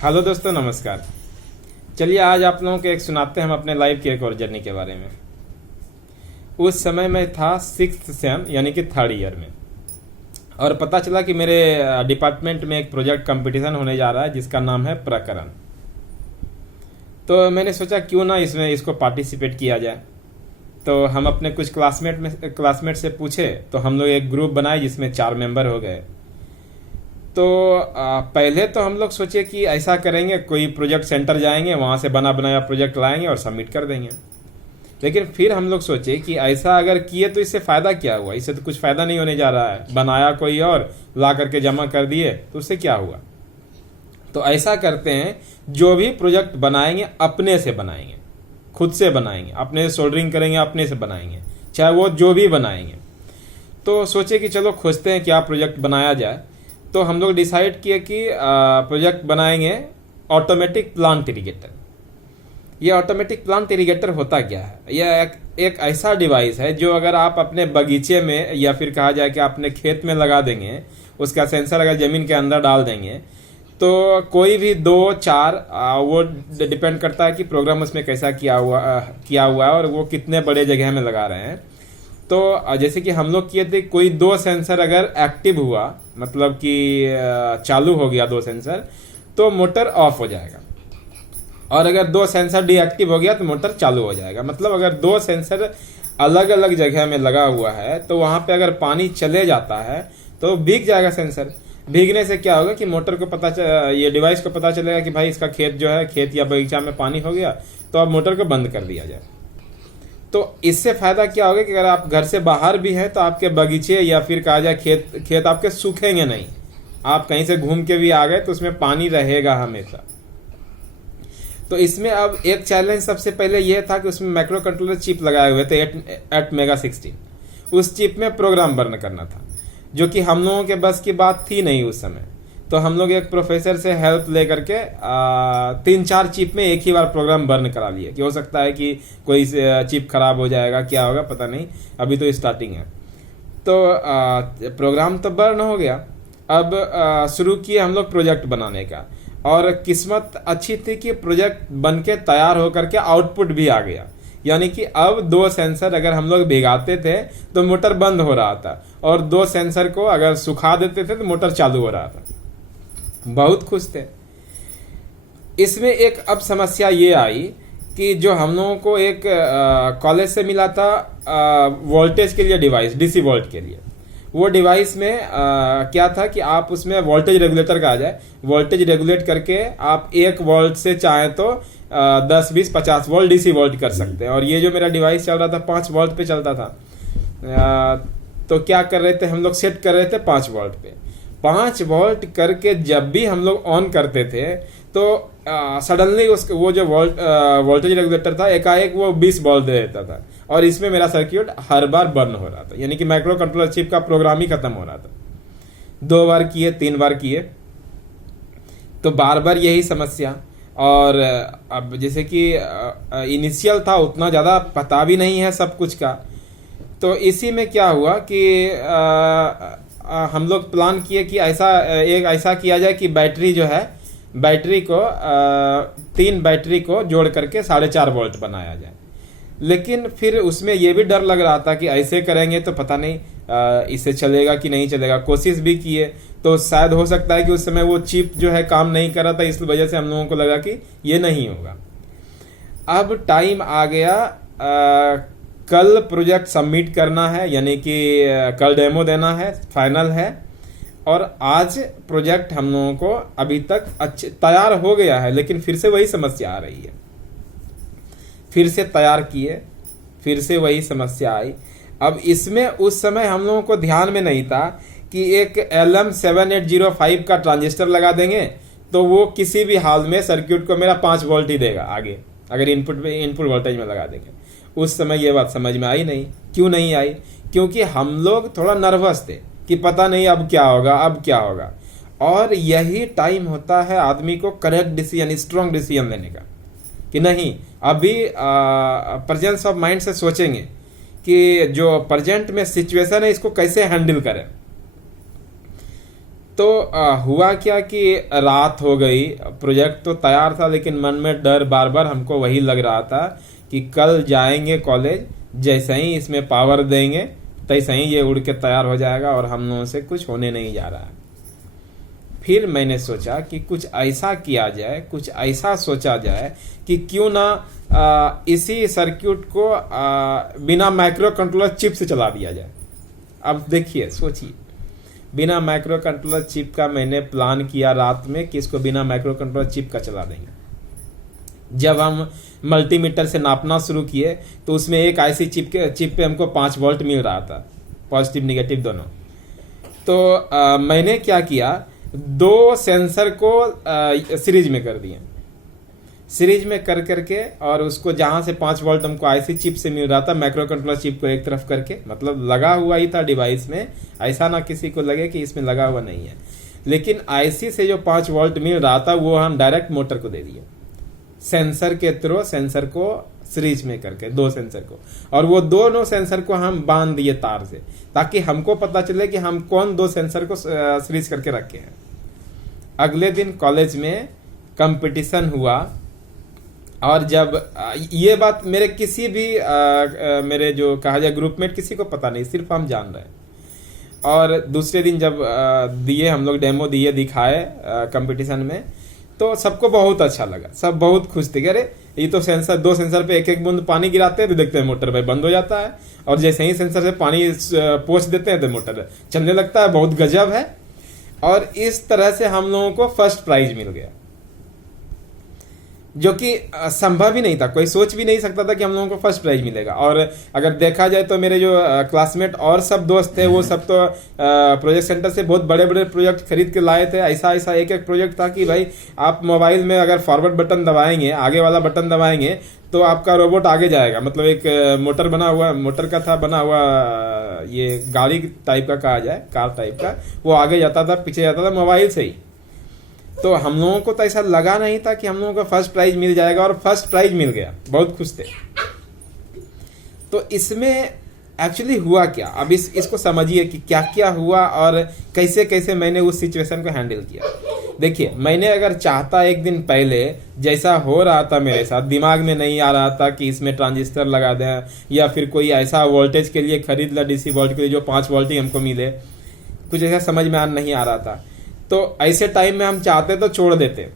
Hello दोस्तों, नमस्कार। चलिए आज आप लोगों को एक सुनाते हैं हम अपने लाइफ की एक और जर्नी के बारे में। उस समय मैं था 6th सेम यानी कि 3rd ईयर में, और पता चला कि मेरे डिपार्टमेंट में एक प्रोजेक्ट कंपटीशन होने जा रहा है जिसका नाम है प्रकरण। तो मैंने सोचा क्यों ना इसको पार्टिसिपेट किया जाए। तो हम अपने कुछ क्लासमेट से पूछे, तो हम लोग एक ग्रुप बनाए जिसमें 4 मेंबर हो गए। तो पहले तो हम लोग सोचे कि ऐसा करेंगे, कोई प्रोजेक्ट सेंटर जाएंगे, वहाँ से बना बनाया प्रोजेक्ट लाएंगे और सबमिट कर देंगे। लेकिन फिर हम लोग सोचे कि ऐसा अगर किए तो इससे फ़ायदा क्या हुआ, इससे तो कुछ फ़ायदा नहीं होने जा रहा है। बनाया कोई और ला करके जमा कर दिए तो उससे क्या हुआ। तो ऐसा करते हैं, जो भी प्रोजेक्ट बनाएंगे अपने से बनाएंगे, खुद से बनाएंगे, अपने से सोल्डरिंग करेंगे, अपने से बनाएंगे, चाहे वो जो भी बनाएंगे। तो सोचे कि चलो खोजते हैं क्या प्रोजेक्ट बनाया जाए। तो हम लोग डिसाइड किए कि प्रोजेक्ट बनाएंगे ऑटोमेटिक प्लांट इरिगेटर। ये ऑटोमेटिक प्लांट इरिगेटर होता क्या है? यह एक ऐसा डिवाइस है जो अगर आप अपने बगीचे में या फिर कहा जाए कि अपने खेत में लगा देंगे, उसका सेंसर अगर ज़मीन के अंदर डाल देंगे, तो कोई भी 2-4 वो डिपेंड करता है कि प्रोग्राम उसमें कैसा किया हुआ है और वो कितने बड़े जगह में लगा रहे हैं। तो जैसे कि हम लोग किए थे, कोई 2 सेंसर अगर एक्टिव हुआ, मतलब कि चालू हो गया 2 सेंसर, तो मोटर ऑफ हो जाएगा। और अगर 2 सेंसर डीएक्टिव हो गया तो मोटर चालू हो जाएगा। मतलब अगर 2 सेंसर अलग अलग जगह में लगा हुआ है तो वहाँ पे अगर पानी चले जाता है तो भीग जाएगा सेंसर। भीगने से क्या होगा कि मोटर को ये डिवाइस को पता चलेगा कि भाई इसका खेत जो है, खेत या बगीचा में पानी हो गया, तो अब मोटर को बंद कर दिया जाए। तो इससे फायदा क्या होगा कि अगर आप घर से बाहर भी हैं तो आपके बगीचे या फिर कहा जाए खेत आपके सूखेंगे नहीं। आप कहीं से घूम के भी आ गए तो उसमें पानी रहेगा हमेशा। तो इसमें अब एक चैलेंज सबसे पहले यह था कि उसमें माइक्रो कंट्रोलर चिप लगाए हुए थे 8 मेगा 16। उस चिप में प्रोग्राम बर्न करना था, जो कि हम लोगों के बस की बात थी नहीं उस समय। तो हम लोग एक प्रोफेसर से हेल्प ले करके 3-4 चिप में एक ही बार प्रोग्राम बर्न करा लिए, कि हो सकता है कि कोई चिप खराब हो जाएगा, क्या होगा पता नहीं, अभी तो स्टार्टिंग है। तो प्रोग्राम तो बर्न हो गया। अब शुरू किए हम लोग प्रोजेक्ट बनाने का, और किस्मत अच्छी थी कि प्रोजेक्ट बन के तैयार होकर के आउटपुट भी आ गया। यानी कि अब 2 सेंसर अगर हम लोग भिगाते थे तो मोटर बंद हो रहा था, और 2 सेंसर को अगर सुखा देते थे तो मोटर चालू हो रहा था। बहुत खुश थे। इसमें एक अब समस्या ये आई कि जो हम लोगों को एक कॉलेज से मिला था वोल्टेज के लिए डिवाइस, डीसी वोल्ट के लिए, वो डिवाइस में क्या था कि आप उसमें वोल्टेज रेगुलेटर का आ जाए, वोल्टेज रेगुलेट करके आप 1 वोल्ट से चाहे तो 10, 20, 50 वोल्ट डीसी वोल्ट कर सकते हैं। और ये जो मेरा डिवाइस चल रहा था 5 वोल्ट पे चलता था। तो क्या कर रहे थे हम लोग, सेट कर रहे थे 5 वोल्ट पे। 5 वोल्ट करके जब भी हम लोग ऑन करते थे तो सडनली वो जो वोल्टेज रेगुलेटर था एकाएक वो 20 वोल्ट दे देता था, और इसमें मेरा सर्किट हर बार बर्न हो रहा था। यानी कि माइक्रो कंट्रोलर चिप का प्रोग्राम ही खत्म हो रहा था। 2 बार किए, 3 बार किए, तो बार बार यही समस्या। और अब जैसे कि इनिशियल था, उतना ज़्यादा पता भी नहीं है सब कुछ का। तो इसी में क्या हुआ कि हम लोग प्लान किए कि ऐसा किया जाए कि बैटरी जो है, बैटरी को 3 बैटरी को जोड़ करके 4.5 वोल्ट बनाया जाए। लेकिन फिर उसमें यह भी डर लग रहा था कि ऐसे करेंगे तो पता नहीं इससे चलेगा कि नहीं चलेगा। कोशिश भी किए तो शायद हो सकता है कि उस समय वो चिप जो है काम नहीं कर रहा था, इस वजह से हम लोगों को लगा कि ये नहीं होगा। अब टाइम आ गया, कल प्रोजेक्ट सबमिट करना है, यानी कि कल डेमो देना है, फाइनल है। और आज प्रोजेक्ट हम लोगों को अभी तक अच्छे तैयार हो गया है, लेकिन फिर से वही समस्या आ रही है। फिर से तैयार किए, फिर से वही समस्या आई। अब इसमें उस समय हम लोगों को ध्यान में नहीं था कि एक LM7805 का ट्रांजिस्टर लगा देंगे तो वो किसी भी हाल में सर्किट को मेरा 5 वोल्ट ही देगा आगे, अगर इनपुट वोल्टेज में लगा देंगे। उस समय ये बात समझ में आई नहीं। क्यों नहीं आई? क्योंकि हम लोग थोड़ा नर्वस थे कि पता नहीं अब क्या होगा, अब क्या होगा। और यही टाइम होता है आदमी को करेक्ट डिसीजन, स्ट्रॉन्ग डिसीजन लेने का, कि नहीं अभी प्रेजेंस ऑफ माइंड से सोचेंगे कि जो प्रेजेंट में सिचुएशन है इसको कैसे हैंडल करें। तो हुआ क्या कि रात हो गई, प्रोजेक्ट तो तैयार था लेकिन मन में डर बार बार हमको वही लग रहा था कि कल जाएंगे कॉलेज, जैसे ही इसमें पावर देंगे तैसे ही ये उड़ के तैयार हो जाएगा और हम लोगों से कुछ होने नहीं जा रहा है। फिर मैंने सोचा कि कुछ ऐसा किया जाए, कुछ ऐसा सोचा जाए कि क्यों ना इसी सर्किट को बिना माइक्रो कंट्रोलर चिप से चला दिया जाए। अब देखिए, सोचिए, बिना माइक्रो कंट्रोलर चिप का मैंने प्लान किया रात में कि इसको बिना माइक्रो कंट्रोलर चिप का चला देंगे। जब हम मल्टीमीटर से नापना शुरू किए तो उसमें एक ऐसी चिप पे हमको 5 वोल्ट मिल रहा था, पॉजिटिव निगेटिव दोनों। तो मैंने क्या किया, 2 सेंसर को सीरीज में कर दिए, सीरीज में कर करके, और उसको जहां से 5 वोल्ट हमको आईसी चिप से मिल रहा था, माइक्रो कंट्रोलर चिप को एक तरफ करके, मतलब लगा हुआ ही था डिवाइस में, ऐसा ना किसी को लगे कि इसमें लगा हुआ नहीं है, लेकिन आईसी से जो 5 वोल्ट मिल रहा था वो हम डायरेक्ट मोटर को दे दिए, सेंसर के थ्रू, सेंसर को सीरीज में करके 2 सेंसर को, और वो दोनों सेंसर को हम बांध दिए तार से, ताकि हमको पता चले कि हम कौन 2 सेंसर को सीरीज करके रखे हैं। अगले दिन कॉलेज में कंपटीशन हुआ, और जब ये बात मेरे किसी भी मेरे जो कहा जाए ग्रुपमेट, किसी को पता नहीं, सिर्फ हम जान रहे हैं। और दूसरे दिन जब दिए हम लोग, डेमो दिए, दिखाए कंपटीशन में, तो सबको बहुत अच्छा लगा, सब बहुत खुश थे। अरे ये तो सेंसर, 2 सेंसर पे एक एक बूंद पानी गिराते हैं तो देखते हैं मोटर भाई बंद हो जाता है, और जैसे ही सेंसर से पानी पोंछ देते हैं तो मोटर चलने लगता है। बहुत गजब है। और इस तरह से हम लोगों को फर्स्ट प्राइज मिल गया, जो कि संभव ही नहीं था, कोई सोच भी नहीं सकता था कि हम लोगों को फर्स्ट प्राइज मिलेगा। और अगर देखा जाए तो मेरे जो क्लासमेट और सब दोस्त थे, वो सब तो प्रोजेक्ट सेंटर से बहुत बड़े बड़े प्रोजेक्ट खरीद के लाए थे। ऐसा ऐसा एक एक प्रोजेक्ट था कि भाई आप मोबाइल में अगर फॉरवर्ड बटन दबाएंगे, आगे वाला बटन दबाएंगे, तो आपका रोबोट आगे जाएगा। मतलब एक मोटर बना हुआ, मोटर का था बना हुआ, ये गाड़ी टाइप का कहा जाए, कार टाइप का, वो आगे जाता था, पीछे जाता था, मोबाइल से ही। तो हम लोगों को तो ऐसा लगा नहीं था कि हम लोगों को फर्स्ट प्राइज मिल जाएगा, और फर्स्ट प्राइज मिल गया, बहुत खुश थे। तो इसमें एक्चुअली हुआ क्या, अब इसको समझिए कि क्या क्या हुआ और कैसे कैसे मैंने उस सिचुएशन को हैंडल किया। देखिए, मैंने अगर चाहता एक दिन पहले, जैसा हो रहा था मेरे साथ, दिमाग में नहीं आ रहा था कि इसमें ट्रांजिस्टर लगा दें, या फिर कोई ऐसा वोल्टेज के लिए खरीद ला, डीसी वोल्ट के लिए जो 5 वोल्ट ही हमको मिले, कुछ ऐसा समझ में नहीं आ रहा था। तो ऐसे टाइम में हम चाहते तो छोड़ देते,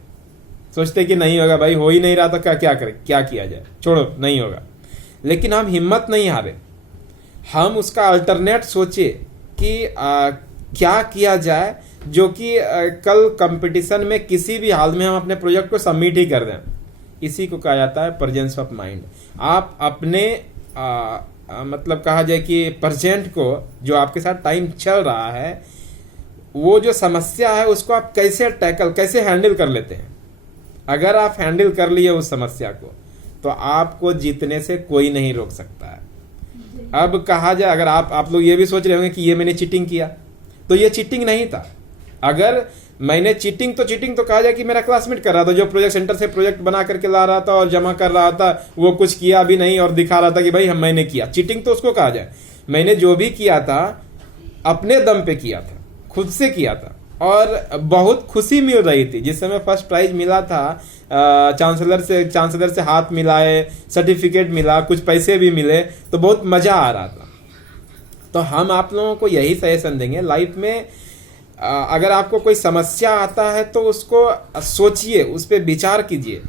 सोचते कि नहीं होगा भाई, हो ही नहीं रहा, तो क्या करें, क्या किया जाए, छोड़ो, नहीं होगा। लेकिन हम हिम्मत नहीं हारे, हम उसका अल्टरनेट सोचे कि क्या किया जाए जो कि कल कंपटीशन में किसी भी हाल में हम अपने प्रोजेक्ट को सबमिट ही कर दें। इसी को कहा जाता है प्रेजेंस ऑफ माइंड। आप अपने मतलब कहा जाए कि प्रेजेंट को, जो आपके साथ टाइम चल रहा है, वो जो समस्या है उसको आप कैसे टैकल, कैसे हैंडल कर लेते हैं। अगर आप हैंडल कर लिए उस समस्या को, तो आपको जीतने से कोई नहीं रोक सकता है। अब कहा जाए, अगर आप लोग ये भी सोच रहे होंगे कि ये मैंने चीटिंग किया, तो ये चीटिंग नहीं था। अगर मैंने चीटिंग तो कहा जाए कि मेरा क्लासमेट कर रहा था, जो प्रोजेक्ट सेंटर से प्रोजेक्ट बना करके ला रहा था और जमा कर रहा था, वो कुछ किया भी नहीं और दिखा रहा था कि भाई मैंने किया। चीटिंग तो उसको कहा जाए। मैंने जो भी किया था अपने दम पे किया था, खुद से किया था, और बहुत खुशी मिल रही थी। जिस समय फर्स्ट प्राइज मिला था, चांसलर से हाथ मिलाए, सर्टिफिकेट मिला, कुछ पैसे भी मिले, तो बहुत मजा आ रहा था। तो हम आप लोगों को यही सजेशन देंगे, लाइफ में अगर आपको कोई समस्या आता है तो उसको सोचिए, उस पर विचार कीजिए,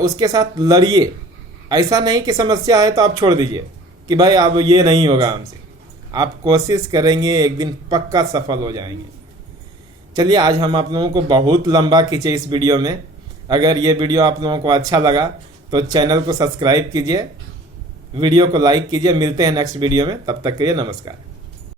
उसके साथ लड़िए। ऐसा नहीं कि समस्या है तो आप छोड़ दीजिए कि भाई अब ये नहीं होगा हमसे। आप कोशिश करेंगे, एक दिन पक्का सफल हो जाएंगे। चलिए, आज हम आप लोगों को बहुत लंबा खींचे इस वीडियो में। अगर ये वीडियो आप लोगों को अच्छा लगा तो चैनल को सब्सक्राइब कीजिए, वीडियो को लाइक कीजिए। मिलते हैं नेक्स्ट वीडियो में, तब तक के लिए नमस्कार।